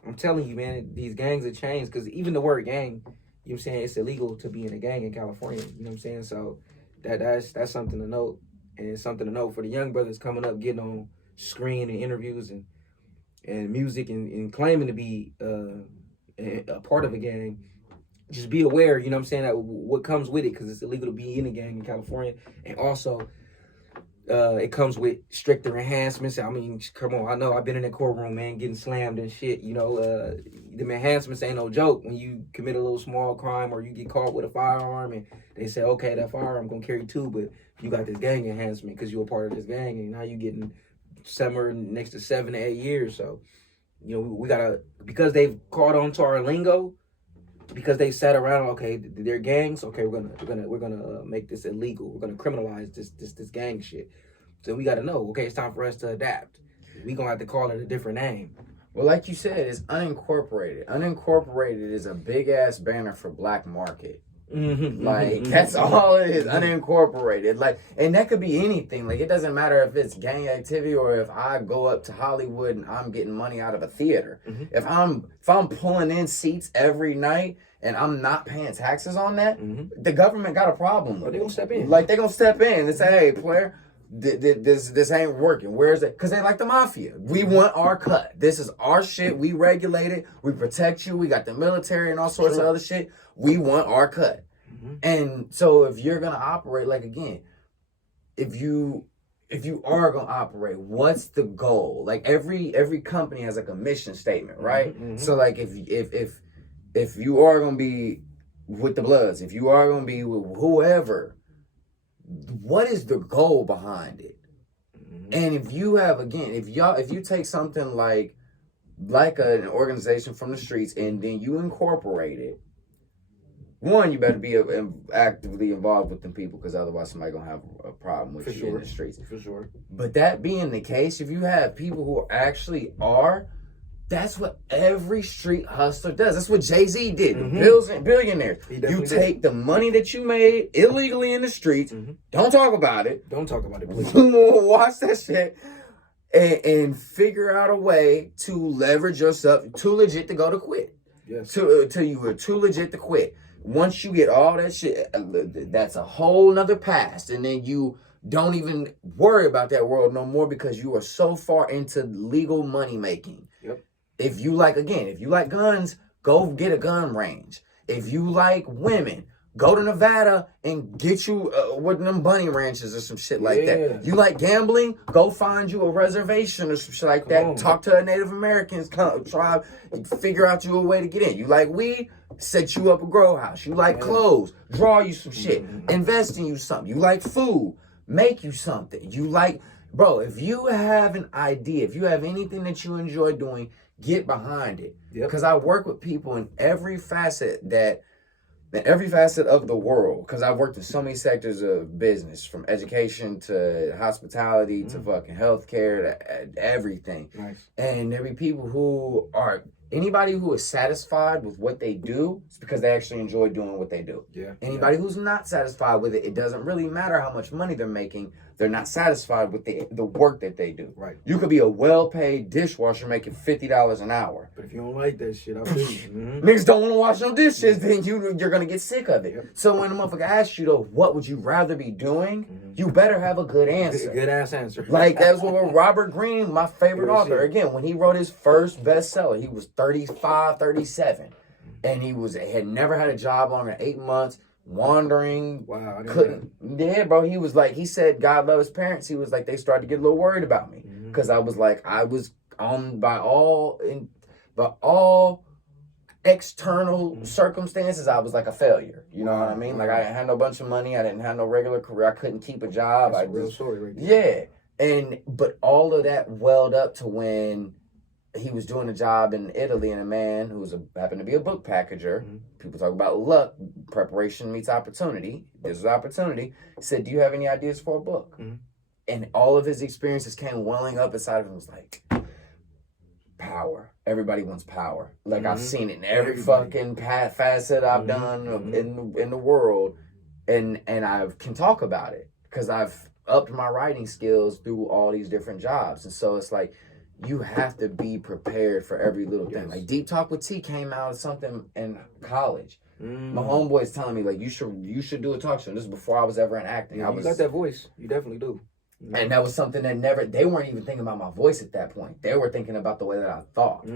I'm telling you, man, these gangs have changed. Because even the word gang, you know what I'm saying, it's illegal to be in a gang in California. You know what I'm saying? So that's something to note. And it's something to note for the young brothers coming up, getting on screen and interviews and music and claiming to be a part of a gang. Just be aware, you know what I'm saying, that what comes with it, because it's illegal to be in a gang in California. And also, it comes with stricter enhancements. I mean, come on, I know I've been in that courtroom, man, getting slammed and shit. You know, the enhancements ain't no joke. When you commit a little small crime or you get caught with a firearm and they say, okay, that firearm gonna carry 2, but you got this gang enhancement because you're a part of this gang, and now you getting somewhere next to 7 to 8 years. So, you know, we gotta, because they've caught on to our lingo, because they sat around, okay, they're gangs, okay, we're gonna make this illegal. We're gonna criminalize this gang shit. So we gotta know, okay, it's time for us to adapt. We gonna have to call it a different name. Well, like you said, it's unincorporated. Unincorporated is a big ass banner for black market. Like that's all it is, unincorporated. Like, and that could be anything. Like, it doesn't matter if it's gang activity or if I go up to Hollywood and I'm getting money out of a theater. If I'm pulling in seats every night and I'm not paying taxes on that, the government got a problem with it. They gonna step in. Like, they gonna step in and say, hey, player, this ain't working. Where is it? Because they like the mafia. We want our cut. This is our shit. We regulate it. We protect you. We got the military and all sorts of other shit. We want our cut. And so if you're gonna operate, like, again, if you are gonna operate, what's the goal? Like, every company has like a mission statement, right? So like, if you are gonna be with the Bloods, if you are gonna be with whoever, what is the goal behind it? And if you have, again, if you take something like an organization from the streets and then you incorporate it, one, you better be actively involved with them people, because otherwise somebody gonna have a problem with you in the streets. For sure. But that being the case, if you have people who actually are, that's what every street hustler does. That's what Jay-Z did. Billionaires. You take the money that you made illegally in the streets. Don't talk about it. Don't talk about it, please. Watch that shit. And figure out a way to leverage yourself too legit to go to quit. Yes. Till you were too legit to quit. Once you get all that shit, that's a whole nother past. And then you don't even worry about that world no more, because you are so far into legal money making. Yep. If you like guns, go get a gun range. If you like women, go to Nevada and get you one of them bunny ranches or some shit like that. You like gambling, go find you a reservation or some shit like that. Talk to a Native Americans tribe, figure out you a way to get in. You like weed, set you up a grow house. You like clothes, draw you some shit, invest in you something. You like food, make you something. You like, bro, if you have an idea, if you have anything that you enjoy doing, get behind it. Because I work with people in every facet of the world, because I've worked in so many sectors of business, from education to hospitality to fucking healthcare to everything. Nice. And there be people who are, anybody who is satisfied with what they do, it's because they actually enjoy doing what they do. Anybody who's not satisfied with it, it doesn't really matter how much money they're making. They're not satisfied with the work that they do. Right. You could be a well-paid dishwasher making $50 an hour. But if you don't like that shit, I feel you. Niggas don't want to wash no dishes, then you're going to get sick of it. So when a motherfucker asks you, though, what would you rather be doing, you better have a good answer. Good ass answer. Like, that's what Robert Greene, my favorite author, again, when he wrote his first bestseller, he was 35, 37. And had never had a job longer than 8 months. Wandering, couldn't. Yeah, bro. He was like, he said, God love his parents. He was like, they started to get a little worried about me, because I was on by all external circumstances, I was like a failure. You know what I mean? Like I didn't have no bunch of money. I didn't have no regular career. I couldn't keep a job. That's a real story right there. Yeah. But all of that welled up to when he was doing a job in Italy, and a man who happened to be a book packager. People talk about luck. Preparation meets opportunity. This was opportunity. Said, "Do you have any ideas for a book?" And all of his experiences came welling up inside of him. It was like, power. Everybody wants power. Like I've seen it in every fucking facet I've done in the world, and I can talk about it because I've upped my writing skills through all these different jobs. And so it's like you have to be prepared for every little thing. Like Deep Talk with T came out of something in college. My homeboy's telling me like you should do a talk show. And this is before I was ever in acting. You got that voice. You definitely do. And that was something that they weren't even thinking about my voice at that point. They were thinking about the way that I thought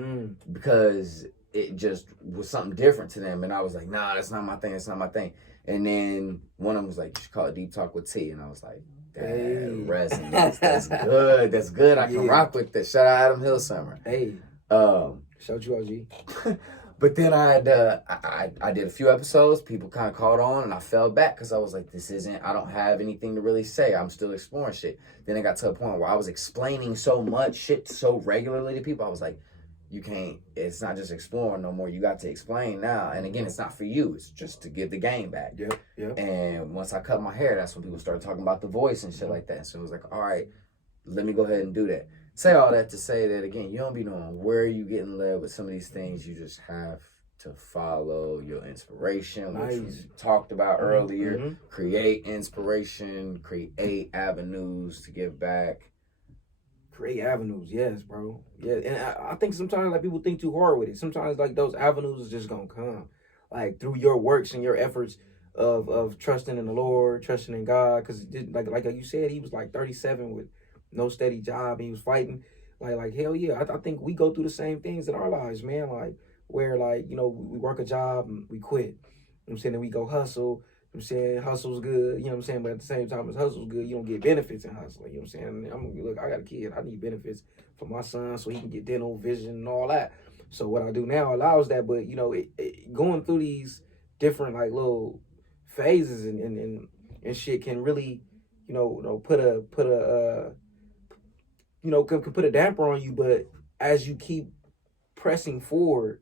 because it just was something different to them. And I was like, nah, that's not my thing. That's not my thing. And then one of them was like, you should call it Deep Talk with T. And I was like, that resonates. That's good. That's good. I can rock with this. Shout out Adam Hillsummer. Hey. Shout you out, G. But then I did a few episodes. People kind of caught on, and I fell back because I was like, I don't have anything to really say. I'm still exploring shit. Then it got to a point where I was explaining so much shit so regularly to people. I was like, you can't, it's not just exploring no more. You got to explain now. And again, it's not for you. It's just to give the game back. Yep. And once I cut my hair, that's when people started talking about the voice and shit like that. So it was like, all right, let me go ahead and do that. Say all that to say that, again, you don't be knowing where you getting led with some of these things. You just have to follow your inspiration, which we talked about earlier. Create inspiration, create avenues to give back. Create avenues, yes, bro. Yeah, and I think sometimes like people think too hard with it. Sometimes like those avenues is just gonna come, like through your works and your efforts of trusting in the Lord, trusting in God. Because like you said, he was like 37 with no steady job, and he was fighting. Like hell yeah, I think we go through the same things in our lives, man. Like where like we work a job and we quit. You know what I'm saying? Then we go hustle. You know what I'm saying? Hustle's good, you know what I'm saying? But at the same time as hustle's good, you don't get benefits in hustling, you know what I'm saying? Look, I got a kid, I need benefits for my son so he can get dental, vision, and all that. So what I do now allows that, but going through these different like little phases and shit can really, put a can put a damper on you. But as you keep pressing forward,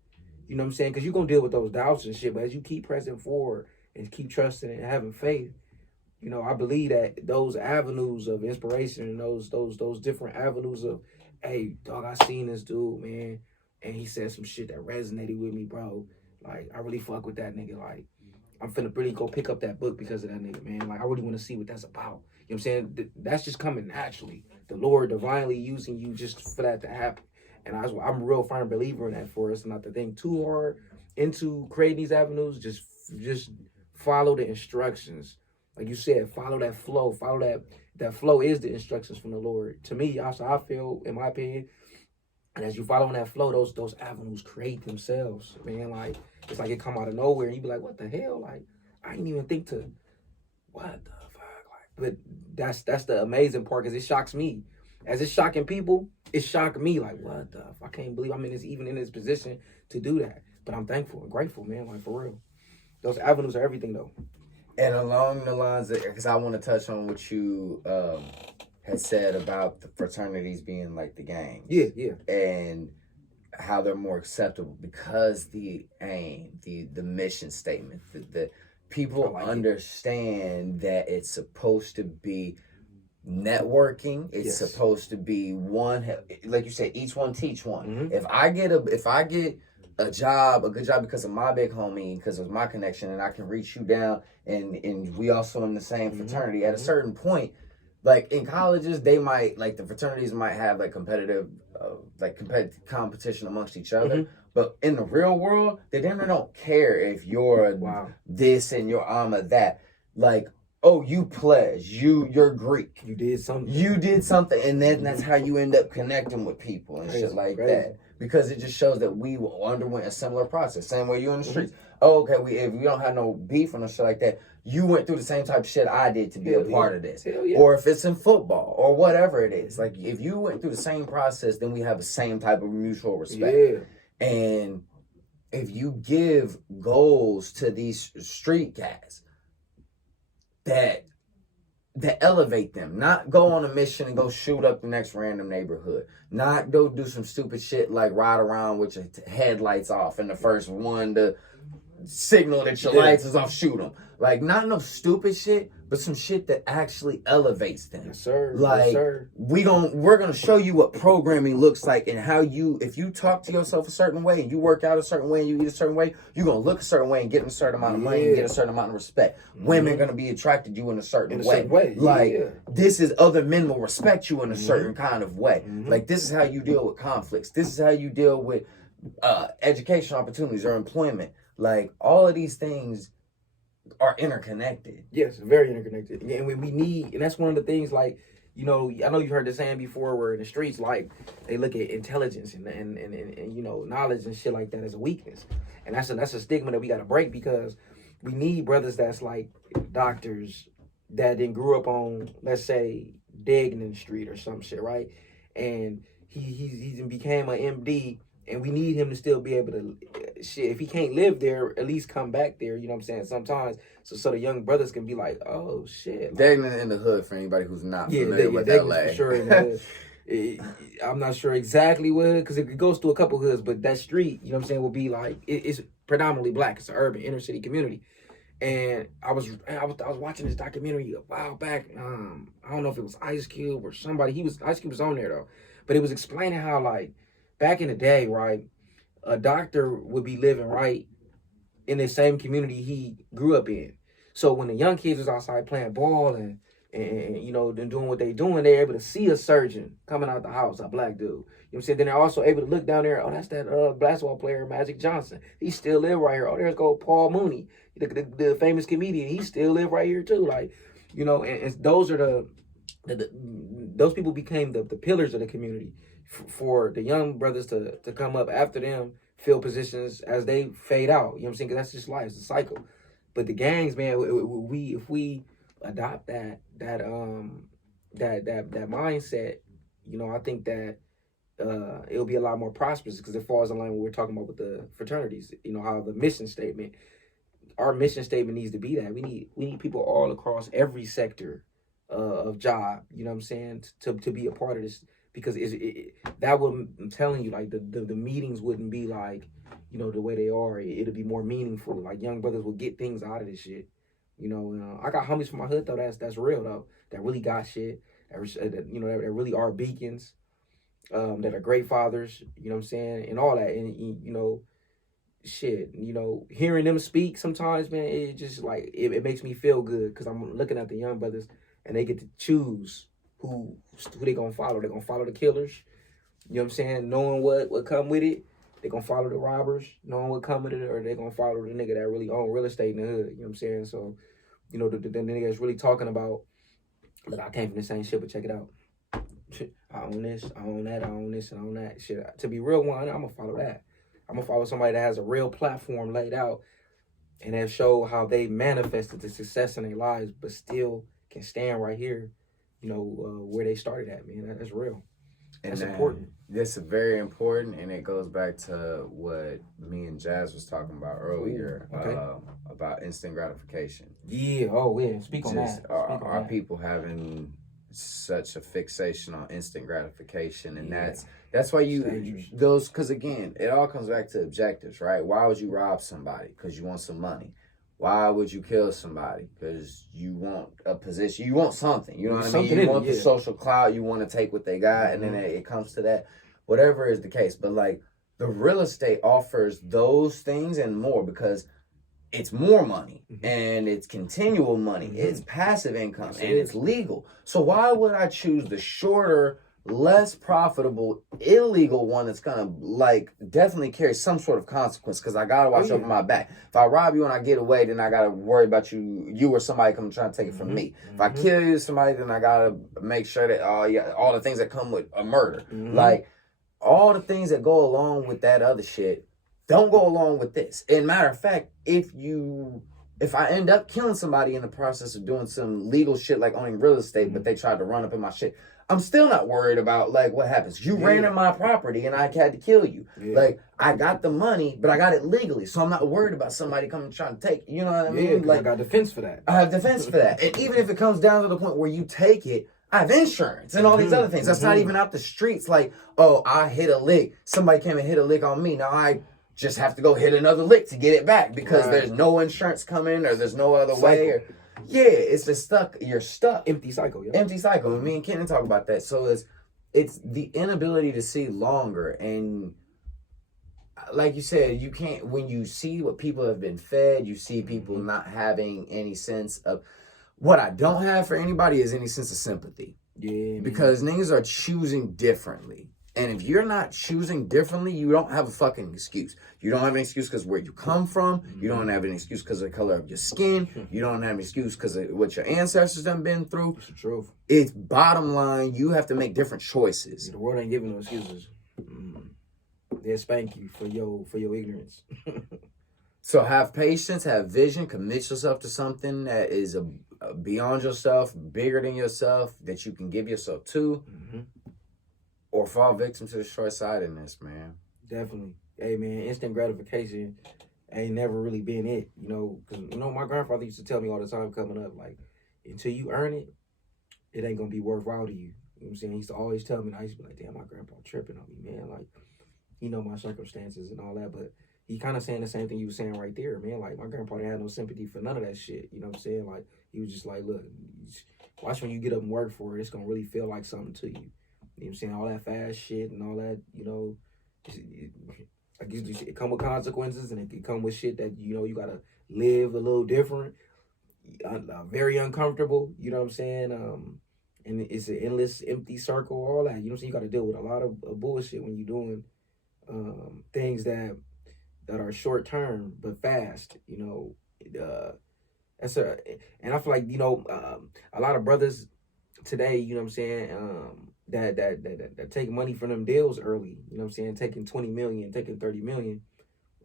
you know what I'm saying? Because you're going to deal with those doubts and shit, but as you keep pressing forward and keep trusting and having faith, I believe that those avenues of inspiration and those different avenues of, hey, dog, I seen this dude, man, and he said some shit that resonated with me, bro. Like, I really fuck with that nigga. Like, I'm finna really go pick up that book because of that nigga, man. Like, I really want to see what that's about. You know what I'm saying? That's just coming naturally. The Lord divinely using you just for that to happen. And I'm a real firm believer in that for us not to think too hard into creating these avenues. Just follow the instructions. Like you said, follow that flow. Follow that flow is the instructions from the Lord. To me, also, I feel, in my opinion, and as you follow in that flow, those avenues create themselves, man. Like, it's like it come out of nowhere, and you be like, what the hell? Like, I didn't even think to, what the fuck? Like, but that's the amazing part, because it shocks me. As it's shocking people, it shocked me. Like, what the fuck? I can't believe I'm even in this position to do that. But I'm thankful and grateful, man. Like, for real. Those avenues are everything, though. And along the lines of, because I want to touch on what you had said about the fraternities being like the gangs. Yeah. And how they're more acceptable because the aim, the mission statement, the people understand that it's supposed to be networking. It's supposed to be one, like you said, each one teach one. If I get a job, a good job because of my big homie, because of my connection, and I can reach you down, and we also in the same fraternity. At a certain point, like in colleges, they might, like the fraternities might have like competitive competition amongst each other. But in the real world, they don't care if you're this and you're that. Like, oh, you pledge, you're Greek. You did something. And then that's how you end up connecting with people and shit like that. Because it just shows that we underwent a similar process. Same way you in the streets. Oh, okay, if we don't have no beef or no shit like that, you went through the same type of shit I did to be a part of this. Or if it's in football or whatever it is. Like, if you went through the same process, then we have the same type of mutual respect. And if you give goals to these street cats that elevate them, not go on a mission and go shoot up the next random neighborhood, not go do some stupid shit like ride around with your headlights off and the first one to signal that your lights is off, shoot them. Like, not no stupid shit, but some shit that actually elevates them. Yes, sir. Like, yes, sir. we're gonna show you what programming looks like and how if you talk to yourself a certain way and you work out a certain way and you eat a certain way, you're gonna look a certain way and get a certain amount of money and get a certain amount of respect. Women are gonna be attracted to you in a certain way. Like, this is other men will respect you in a certain kind of way. Like, this is how you deal with conflicts. This is how you deal with education opportunities or employment. Like, all of these things are interconnected. Yes, very interconnected. And we need, and that's one of the things, like, you know, I know you've heard the saying before where in the streets, like, they look at intelligence and you know, knowledge and shit like that as a weakness. And that's a stigma that we got to break, because we need brothers that's like doctors that then grew up on, let's say, Degnan Street or some shit, right? And he became an MD, and we need him to still be able to, shit, if he can't live there, at least come back there, you know what I'm saying, sometimes, so the young brothers can be like, oh, shit. Degnan in the hood, for anybody who's not familiar with LA. For sure in the hood. I'm not sure exactly what, because it goes through a couple hoods, but that street, you know what I'm saying, will be like, it's predominantly black. It's an urban inner city community. And I was watching this documentary a while back. I don't know if it was Ice Cube or somebody. Ice Cube was on there though, but it was explaining how, like, back in the day, right, a doctor would be living right in the same community he grew up in. So when the young kids was outside playing ball and you know, doing what they doing, they're able to see a surgeon coming out the house, a black dude. You know what I'm saying? Then they're also able to look down there, oh, that's that basketball player, Magic Johnson. He still live right here. Oh, there's go Paul Mooney, the famous comedian. He still live right here too. Like, you know, and those are those people became the pillars of the community for the young brothers to come up after them, fill positions as they fade out. You know what I'm saying? Because that's just life. It's a cycle. But the gangs, man, if we adopt that mindset, you know, I think that it'll be a lot more prosperous, because it falls in line with what we're talking about with the fraternities. You know, how the mission statement, our mission statement needs to be that we need people all across every sector of job. You know what I'm saying? To be a part of this, because that would, I'm telling you, like, the meetings wouldn't be like, you know, the way they are. It'll be more meaningful. Like, young brothers will get things out of this shit. You know, I got homies from my hood though. That's real though. That really got shit. That you know, that really are beacons. That are great fathers. You know what I'm saying, and all that. And you know, shit. You know, hearing them speak sometimes, man, it just like it makes me feel good, because I'm looking at the young brothers and they get to choose who they gonna follow. They're gonna follow the killers. You know what I'm saying, knowing what come with it. They're gonna follow the robbers, knowing what come with it, or they're gonna follow the nigga that really own real estate in the hood. You know what I'm saying? So, you know, the nigga is really talking about, look, I came from the same shit, but check it out. I own this, I own that, I own this, and I own that. Shit, to be real one, I'm gonna follow that. I'm gonna follow somebody that has a real platform laid out and that show how they manifested the success in their lives, but still can stand right here, you know, where they started at, man. That's real. That's important. That's very important, and it goes back to what me and Jazz was talking about earlier. Ooh, okay. About instant gratification. Yeah. Oh, yeah. Speak on that. Are people having such a fixation on instant gratification, and that's why because again, it all comes back to objectives, right? Why would you rob somebody? Because you want some money. Why would you kill somebody? Because you want a position. You want something. You know what I mean? You want the social clout. You want to take what they got. And then it comes to that. Whatever is the case. But, like, the real estate offers those things and more, because it's more money. And it's continual money. It's passive income. And it's legal. So why would I choose the shorter, less profitable, illegal one that's gonna, like, definitely carry some sort of consequence, because I gotta watch over my back. If I rob you and I get away, then I gotta worry about you or somebody come trying to take it from me. If I kill you, somebody, then I gotta make sure that all the things that come with a murder, like all the things that go along with that other shit, don't go along with this. And matter of fact, if I end up killing somebody in the process of doing some legal shit like owning real estate, but they tried to run up in my shit, I'm still not worried about like what happens. You ran in my property and I had to kill you. Like I got the money, but I got it legally, so I'm not worried about somebody coming trying to take. You know what I mean? Like I got defense for that. I have defense for that, and even if it comes down to the point where you take it, I have insurance and all these other things. That's not even out the streets. Like, oh, I hit a lick. Somebody came and hit a lick on me. Now I just have to go hit another lick to get it back because there's no insurance coming or there's no other way. Or, it's just stuck. You're stuck. Empty cycle. Empty cycle. Me and Kenan talk about that. So it's the inability to see longer. And like you said, you can't, when you see what people have been fed, you see people not having any sense of, what I don't have for anybody is any sense of sympathy. Yeah. Because niggas are choosing differently. And if you're not choosing differently, you don't have a fucking excuse. You don't have an excuse because where you come from. You don't have an excuse because of the color of your skin. You don't have an excuse because of what your ancestors have been through. It's the truth. It's bottom line, you have to make different choices. The world ain't giving no excuses. They'll spank you for your ignorance. So have patience, have vision, commit yourself to something that is beyond yourself, bigger than yourself, that you can give yourself to. Or fall victim to the short-sightedness, man. Definitely. Hey, man, instant gratification ain't never really been it, because, my grandfather used to tell me all the time coming up, like, until you earn it, it ain't going to be worthwhile to you. You know what I'm saying? He used to always tell me, and I used to be like, damn, my grandpa tripping on me, man. Like, my circumstances and all that, but he kind of saying the same thing you were saying right there, man. Like, my grandpa didn't have no sympathy for none of that shit, you know what I'm saying? Like, he was just like, look, watch when you get up and work for it, it's going to really feel like something to you. You know what I'm saying? All that fast shit and all that, I guess it come with consequences, and it can come with shit that, you got to live a little different, very uncomfortable, you know what I'm saying? And it's an endless empty circle, all that. You know what I'm saying? You got to deal with a lot of bullshit when you're doing things that are short term but fast, and I feel like, a lot of brothers today, you know what I'm saying, that take money from them deals early, you know what I'm saying, taking 20 million, taking 30 million,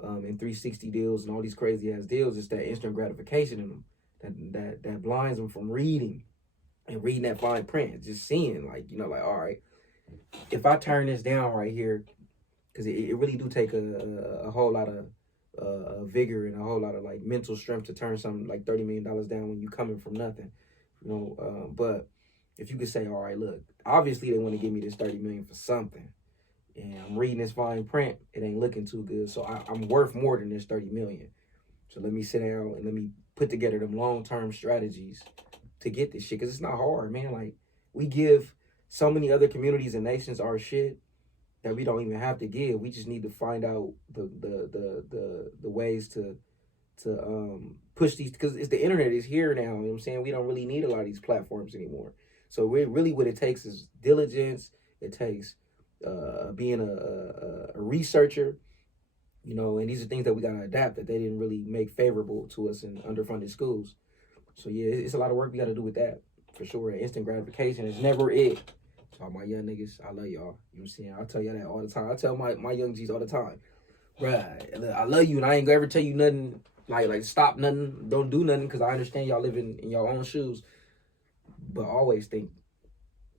and 360 deals and all these crazy ass deals. It's that instant gratification in them that blinds them from reading that fine print, just seeing, like, all right, if I turn this down right here, because it really do take a whole lot of vigor and a whole lot of like mental strength to turn something like $30 million down when you coming from nothing, but if you could say, all right, look, obviously they want to give me this 30 million for something, and I'm reading this fine print, it ain't looking too good, so I'm worth more than this 30 million. So let me sit down and let me put together them long-term strategies to get this shit, because it's not hard, man. Like, we give so many other communities and nations our shit that we don't even have to give. We just need to find out the ways to push these, because it's the internet is here now, you know what I'm saying? We don't really need a lot of these platforms anymore. So really what it takes is diligence. It takes being a researcher, and these are things that we got to adapt that they didn't really make favorable to us in underfunded schools. So yeah, it's a lot of work we got to do with that, for sure. Instant gratification is never it. So all my young niggas, I love y'all. You know what I'm saying? I tell y'all that all the time. I tell my young G's all the time, bruh, I love you, and I ain't gonna ever tell you nothing like stop nothing, don't do nothing, because I understand y'all living in your own shoes. But always think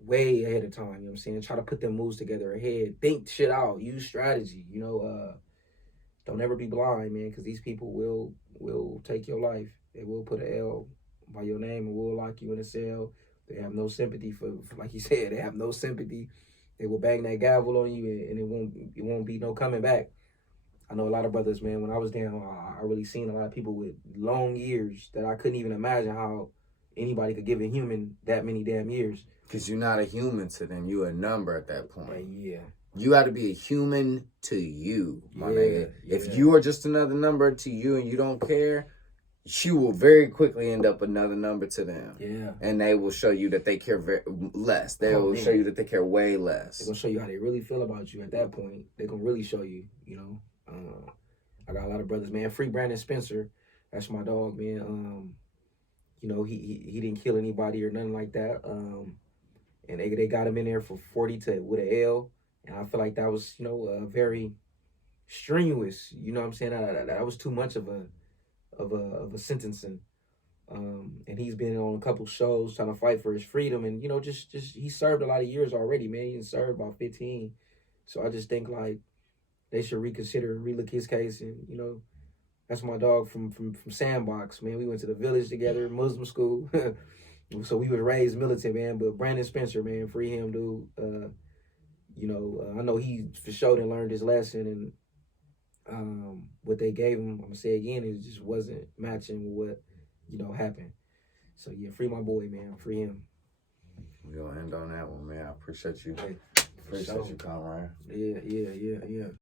way ahead of time, you know what I'm saying? Try to put them moves together ahead. Think shit out. Use strategy, Don't ever be blind, man, because these people will take your life. They will put an L by your name and will lock you in a cell. They have no sympathy for like you said, they have no sympathy. They will bang that gavel on you, and it won't be no coming back. I know a lot of brothers, man, when I was down, I really seen a lot of people with long years that I couldn't even imagine how anybody could give a human that many damn years. Because you're not a human to them. You're a number at that point. Yeah. You got to be a human to you, my nigga. If you are just another number to you and you don't care, you will very quickly end up another number to them. Yeah. And they will show you that they care less. They will show you that they care way less. They're going to show you how they really feel about you at that point. They're going to really show you, I got a lot of brothers, man. Free Brandon Spencer. That's my dog, man. He didn't kill anybody or nothing like that. And they got him in there for 40 with an L. And I feel like that was, very strenuous. You know what I'm saying? That was too much of a sentencing. And he's been on a couple shows trying to fight for his freedom, and just he served a lot of years already, man. He served about 15, so I just think like they should reconsider and relook his case, and that's my dog from Sandbox, man. We went to the village together, Muslim school, so we was raised militant, man. But Brandon Spencer, man, free him, dude. I know he for sure done learned his lesson, and what they gave him, I'm gonna say again, it just wasn't matching with what happened. So yeah, free my boy, man. Free him. We'll end on that one, man. I appreciate you. Hey, Appreciate you, Conrad. Yeah.